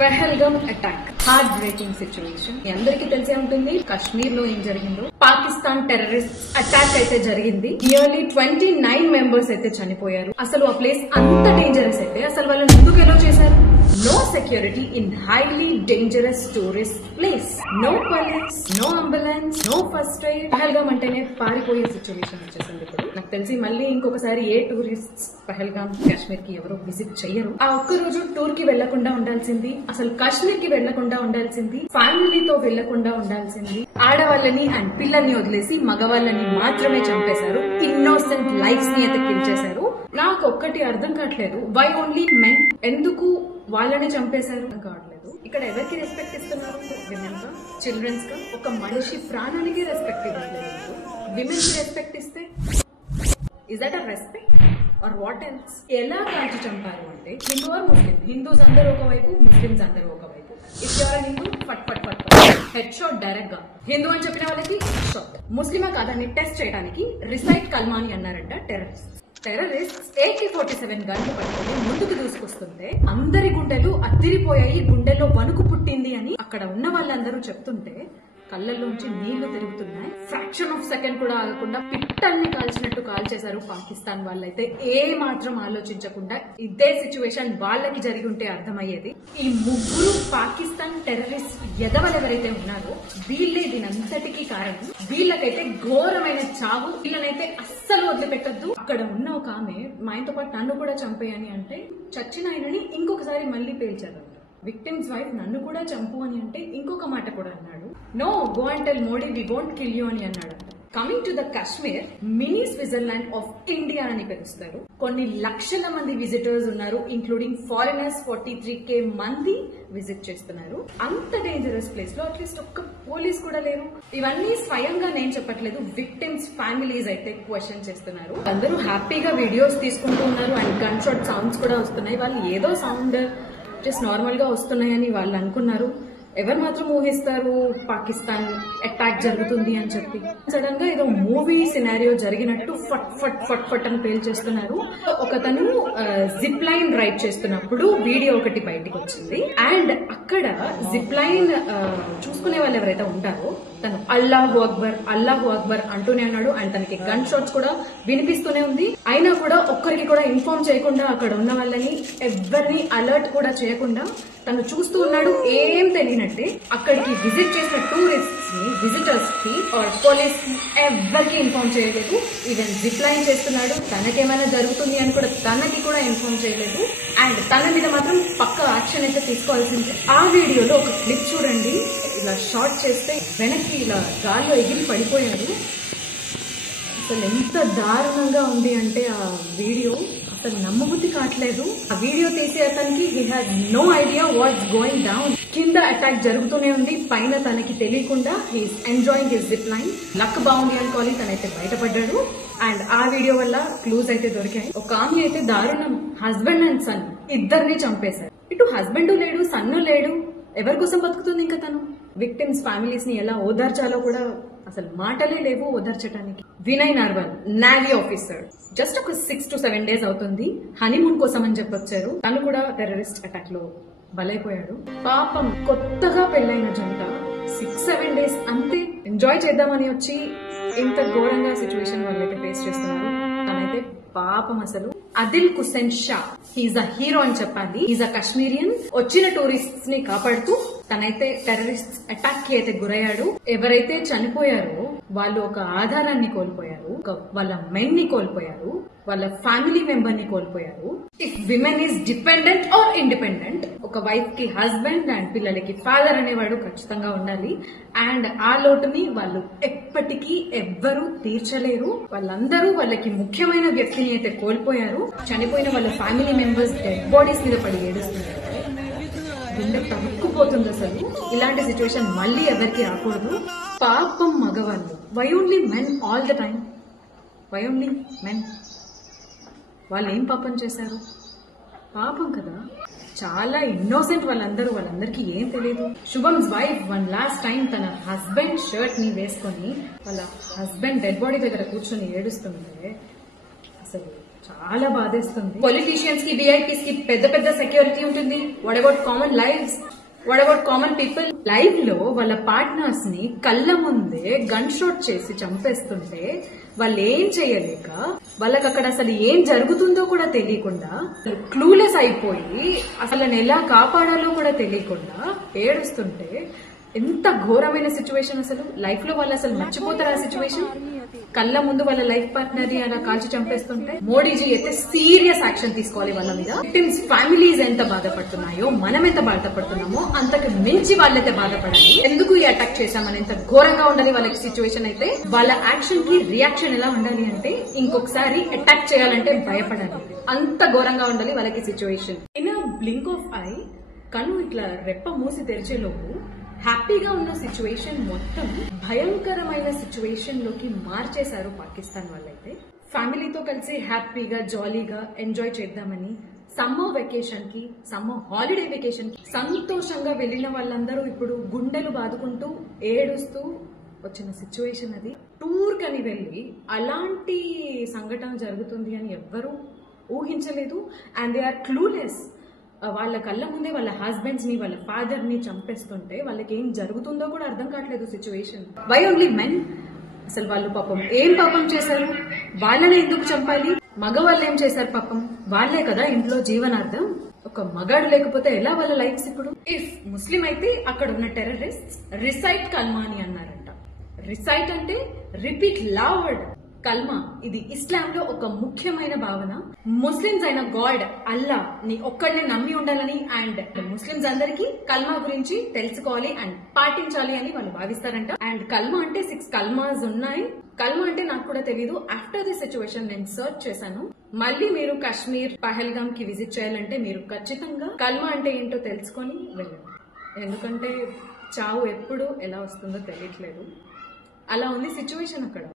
Pahalgam attack heart breaking situation. మీ అందరికీ తెలిసే ఉంటుంది కశ్మీర్ లో ఏం జరిగిందో. పాకిస్తాన్ టెర్రరిస్ట్ అటాక్ అయితే జరిగింది. నియర్లీ 29 మెంబర్స్ అయితే చనిపోయారు. అసలు ఆ ప్లేస్ అంత డేంజరస్ అయితే అసలు వాళ్ళని ఎందుకు ఎలా చేశారు? No security in highly dangerous tourist place. No police, no ambulance, no first aid. Pahalgam అంటేనే పారిపోయే సిచ్యువేషన్ వచ్చేసింది. ఇప్పుడు నాకు తెలిసి మళ్ళీ ఇంకొకసారి ఏ టూరిస్ట్ పహల్గామ్ కాశ్మీర్ కి ఎవరో విజిట్ చెయ్యరు. ఆ ఒక్క రోజు టూర్ కి వెళ్లకుండా ఉండాల్సింది, అసలు కాశ్మీర్ కి వెళ్లకుండా ఉండాల్సింది, ఫ్యామిలీతో వెళ్లకుండా ఉండాల్సింది. ఆడవాళ్ళని అండ్ పిల్లల్ని వదిలేసి మగవాళ్ళని మాత్రమే చంపేశారు. ఇన్నోసెంట్ లైఫ్స్ ని అయితే కిల్ చేశారు. నాకు ఒక్కటి అర్థం కావట్లేదు, వై ఓన్లీ మెన్? ఎందుకు వాళ్ళని చంపేశారు కావట్లేదు. ఇక్కడ ఎవరికి రెస్పెక్ట్ ఇస్తున్నారు? విమెన్ గా, చిల్డ్రన్స్ గా. ఒక మనిషి ప్రాణానికి రెస్పెక్ట్ ఇవ్వట్లేదు. విమెన్ కి రెస్పెక్ట్ ఇస్తే is that a respect or what else? ఎలా కాల్చి చంపారు అంటే హిందూ ఆర్ ముస్లిం. హిందూస్ అందరూ ఒకవైపు, ముస్లింస్ అందరూ ఒకవైపు. ఇఫ్ యూఆర్ హిందూ ఫట్ ఫట్ ఫట్ హెడ్ షాట్ డైరెక్ట్ గా. హిందూ అని చెప్పిన వాళ్ళకి షాట్. ముస్లిమా కాదని టెస్ట్ చేయడానికి రిసైట్ కల్మాని అన్నారంట టెర్రరిస్ట్. టెర్రరిస్ట్ AK-47 గన్ను పట్టుకొని ముందుకు దూసుకొస్తుంటే అందరి గుండెలు అదిరిపోయాయి, గుండెల్లో వణుకు పుట్టింది అని అక్కడ ఉన్న వాళ్ళందరూ చెప్తుంటే కళ్ళల్లోంచి నీళ్లు తిరుగుతున్నాయి. ఫ్రాక్షన్ ఆఫ్ సెకండ్ కూడా ఆగకుండా పిట్టల్ని కాల్చినట్టు కాల్చేశారు పాకిస్తాన్ వాళ్ళైతే. ఏ మాత్రం ఆలోచించకుండా. ఇదే సిచ్యువేషన్ వాళ్ళకి జరిగి ఉంటే అర్థమయ్యేది. ఈ ముగ్గురు పాకిస్తాన్ టెర్రరిస్ట్ ఎదవలు ఎవరైతే ఉన్నారో వీళ్ళే దీనంతటికీ కారణం. వీళ్ళకైతే ఘోరమైన చావు. వీళ్ళనైతే అస్సలు వదిలిపెట్టద్దు. అక్కడ ఉన్న ఒక ఆమె మా ఆయనతో పాటు నన్ను కూడా చంపేయని అంటే చచ్చిన ఆయనని ఇంకొకసారి మళ్ళీ పేల్చారు. విక్టిమ్స్ వైఫ్ నన్ను కూడా చంపు అని అంటే ఇంకొక మాట కూడా అన్నాడు. No, go and tell Modi we won't kill you అని అన్నాడు. Coming to the Kashmir, mini Switzerland of India అని పిలుస్తారు. కొన్ని లక్షల మంది విజిటర్స్ ఉన్నారు, ఇంక్లూడింగ్ ఫారినర్స్. 43K మంది విజిట్ చేస్తున్నారు. అంత డేంజరస్ ప్లేస్ లో అట్లీస్ట్ ఒక్క పోలీస్ కూడా లేరు. ఇవన్నీ స్వయంగా నేను చెప్పట్లేదు, విక్టిమ్స్ ఫ్యామిలీస్ అయితే క్వశ్చన్ చేస్తున్నారు. అందరూ హ్యాపీగా వీడియోస్ తీసుకుంటూ ఉన్నారు అండ్ గన్ షాట్ సౌండ్స్ కూడా వస్తున్నాయి. వాళ్ళు ఏదో సౌండ్ జస్ట్ నార్మల్ గా వస్తున్నాయని వాళ్ళు అనుకున్నారు. ఎవరు మాత్రం ఊహిస్తారు పాకిస్తాన్ అటాక్ జరుగుతుంది అని చెప్పి. సడన్ గా ఏదో మూవీ సినారియో జరిగినట్టు ఫట్ ఫట్ ఫట్ ఫట్ అని పేల్చేస్తున్నారు. ఒకతను జిప్ లైన్ రైడ్ చేస్తున్నప్పుడు వీడియో ఒకటి బయటకు వచ్చింది. అండ్ అక్కడ జిప్ లైన్ చూసుకునే వాళ్ళు ఎవరైతే ఉంటారో తను అల్లాహు అక్బర్ అల్లాహు అక్బర్ అంటూనే ఉన్నాడు. అండ్ తనకి గన్ షాట్స్ కూడా వినిపిస్తూనే ఉంది. అయినా కూడా ఒక్కరికి కూడా ఇన్ఫార్మ్ చేయకుండా, అక్కడ ఉన్న వాళ్ళని ఎవరిని అలర్ట్ కూడా చేయకుండా తను చూస్తూ ఉన్నాడు. ఏం తెలియనట్టే అక్కడికి విజిట్ చేసిన టూరిస్ట్స్ ని, విజిటర్స్ కి ఆర్ పోలీస్ కి ఎవరికి ఇన్ఫార్మ్ చేయలేదు. ఈవెన్ జిప్ లైన్ చేస్తున్నాడు, తనకేమైనా జరుగుతుంది అని కూడా తనకి కూడా ఇన్ఫార్మ్ చేయలేదు. అండ్ తన మీద మాత్రం పక్క యాక్షన్ అయితే తీసుకోవాల్సింది. ఆ వీడియోలో ఒక క్లిప్ చూడండి. ఇలా షార్ట్ చేస్తే వెనక్కి ఇలా గాల్లో ఎగిరి పడిపోయాడు. అసలు ఎంత దారుణంగా ఉంది అంటే ఆ వీడియో అసలు నమ్మబుద్ధి కావట్లేదు. ఆ వీడియో తీసే అతనికి he had no idea what's going down. కింద అటాక్ జరుగుతూనే ఉంది, పైన తనకి తెలియకుండా he's enjoying his zip line. Luck బాగుంది అనుకోవాలి, తనైతే బయటపడ్డాడు. అండ్ ఆ వీడియో వల్ల క్లూజ్ అయితే దొరికాయి. ఒక ఆమె అయితే దారుణం, హస్బెండ్ అండ్ సన్ ఇద్దరిని చంపేశారు. ఇటు హస్బెండ్ లేడు, సన్ను లేడు, ఎవరి కోసం బతుకుతుంది ఇంకా తను? విక్టిమ్స్ ఫ్యామిలీస్ ని ఎలా ఓదార్చాలో కూడా అసలు మాటలే లేవు ఓదార్చడానికి. Vinay Narwal, navy officer, just ఒక 6 to 7 days అవుతుంది హనీమూన్ కోసం అని చెప్పొచ్చారు. తను కూడా టెర్రరిస్ట్ అటాక్ లో బలైపోయాడు. పాపం కొత్తగా పెళ్లైన జంట 6-7 days అంతే ఎంజాయ్ చేద్దామని వచ్చి ఇంత ఘోరంగా సిచ్యువేషన్ వాళ్ళైతే ఫేస్ చేస్తున్నారు. తనైతే పాపం అసలు. Adil Hussain Shah, he's a hero అని చెప్పాలి. He's a Kashmirian. వచ్చిన టూరిస్ట్స్ ని కాపాడుతూ తనైతే టెర్రరిస్ట్ అటాక్ కి అయితే గురయ్యాడు. ఎవరైతే చనిపోయారో వాళ్ళు ఒక ఆధారాన్ని కోల్పోయారు, వాళ్ళ మెన్ ని కోల్పోయారు, వాళ్ళ ఫ్యామిలీ మెంబర్ ని కోల్పోయారు. If women is dependent are independent, ఒక వైఫ్ కి హస్బెండ్ అండ్ పిల్లలకి ఫాదర్ అనేవాడు ఖచ్చితంగా ఉండాలి. అండ్ ఆ లోటుని వాళ్ళు ఎప్పటికీ ఎవ్వరూ తీర్చలేరు. వాళ్ళందరూ వాళ్ళకి ముఖ్యమైన వ్యక్తిని అయితే కోల్పోయారు. చనిపోయిన వాళ్ళ ఫ్యామిలీ మెంబర్స్ డెడ్ బాడీస్ మీద పడి ఏడుస్తున్నారు. గుండె తరుక్కుపోతుంది అసలు. ఇలాంటి సిచ్యువేషన్ మళ్ళీ ఎవరికి రాకూడదు. పాపం మగవాళ్ళు. Why only men all the time? Why only men? వాళ్ళు ఏం పాపం చేశారు? పాపం కదా, చాలా ఇన్నోసెంట్ వాళ్ళందరూ. వాళ్ళందరికీ ఏం తెలియదు. శుభమ్స్ వైఫ్ వన్ లాస్ట్ టైం తన హస్బెండ్ షర్ట్ ని వేసుకొని వాళ్ళ హస్బెండ్ డెడ్ బాడీ దగ్గర కూర్చొని ఏడుస్తుంటే అసలు చాలా బాధేస్తుంది. పొలిటీషియన్స్ కి, విఐపీస్ కి పెద్ద పెద్ద సెక్యూరిటీ ఉంటుంది. What about common lifes? What about common people? Live లో వాళ్ళ పార్ట్నర్స్ ని కళ్ళ ముందే గన్ షాట్ చేసి చంపేస్తుంటే వాళ్ళు ఏం చేయలేక, వాళ్ళకి అక్కడ అసలు ఏం జరుగుతుందో కూడా తెలియకుండా, క్లూలెస్ అయిపోయి అసలు ఎలా కాపాడాలో కూడా తెలియకుండా ఏడుస్తుంటే ఎంత ఘోరమైన సిచ్యువేషన్. అసలు లైఫ్ లో వాళ్ళు అసలు మర్చిపోతారు ఆ సిచ్యువేషన్. కళ్ళ ముందు వాళ్ళ లైఫ్ పార్ట్నర్ ని అలా కాల్చి చంపేస్తుంటే మోడీజీ అయితే సీరియస్ యాక్షన్ తీసుకోవాలి వాళ్ళ మీద. విక్టిమ్స్ ఫ్యామిలీస్ ఎంత బాధపడుతున్నాయో, మనం ఎంత బాధపడుతున్నామో అంతకు మించి వాళ్ళైతే బాధపడాలి. ఎందుకు ఈ అటాక్ చేశామని ఎంత ఘోరంగా ఉండాలి వాళ్ళకి సిచ్యువేషన్ అయితే. వాళ్ళ యాక్షన్ కి రియాక్షన్ ఎలా ఉండాలి అంటే ఇంకొకసారి అటాక్ చేయాలంటే భయపడాలి. అంత ఘోరంగా ఉండాలి వాళ్ళకి situation. In blink of I, కన్ను ఇట్లా రెప్ప మూసి తెరిచేలోపు హ్యాపీగా ఉన్న సిచ్యువేషన్ మొత్తం భయంకరమైన సిచ్యువేషన్ లోకి మార్చేశారు పాకిస్తాన్ వాళ్ళైతే. ఫ్యామిలీతో కలిసి హ్యాపీగా జాలీగా ఎంజాయ్ చేద్దామని సమ్మర్ వెకేషన్ కి, సమ్మర్ హాలిడే వెకేషన్ కి సంతోషంగా వెళ్లిన వాళ్ళందరూ ఇప్పుడు గుండెలు బాదుకుంటూ ఏడుస్తూ వచ్చిన సిచ్యువేషన్ అది. టూర్ కని వెళ్లి అలాంటి సంఘటన జరుగుతుంది అని ఎవ్వరూ ఊహించలేదు. And they are clueless. వాళ్ళ కళ్ళ ముందే వాళ్ళ హస్బెండ్స్ ని, వాళ్ళ ఫాదర్ ని చంపేస్తుంటే వాళ్ళకి ఏం జరుగుతుందో కూడా అర్థం కావట్లేదు సిచ్యువేషన్. Why only men? అసలు వాళ్ళు పాపం ఏం పాపం చేశారు? వాళ్ళని ఎందుకు చంపాలి? మగవాళ్ళు ఏం చేశారు పాపం? వాళ్లే కదా ఇంట్లో జీవనార్థం. ఒక మగాడు లేకపోతే ఎలా వాళ్ళ లైఫ్స్ ఇప్పుడు? ఇఫ్ ముస్లిం అయితే అక్కడ ఉన్న టెర్రరిస్ట్ రిసైట్ కల్మా అని అన్నారంట. రిసైట్ అంటే రిపీట్ లౌడ్. కల్మా ఇది ఇస్లాం లో ఒక ముఖ్యమైన భావన. ముస్లిమ్స్ అయిన గాడ్ అల్లా ని ఒక్కడిని నమ్మి ఉండాలని అండ్ ముస్లిమ్స్ అందరికీ కల్మా గురించి తెలుసుకోవాలి అండ్ పాటించాలి అని వాళ్ళు భావిస్తారంట. అండ్ కల్మా అంటే 6 కల్మాస్ ఉన్నాయి. కల్మా అంటే నాకు కూడా తెలియదు. ఆఫ్టర్ ది సిచ్యువేషన్ నేను సర్చ్ చేశాను. మళ్ళీ మీరు కాశ్మీర్, పహల్గామ్ కి విజిట్ చేయాలంటే మీరు ఖచ్చితంగా కల్మా అంటే ఏంటో తెలుసుకొని వెళ్ళండి. ఎందుకంటే చావు ఎప్పుడు ఎలా వస్తుందో తెలియట్లేదు. అలా ఉంది సిచ్యువేషన్ అక్కడ.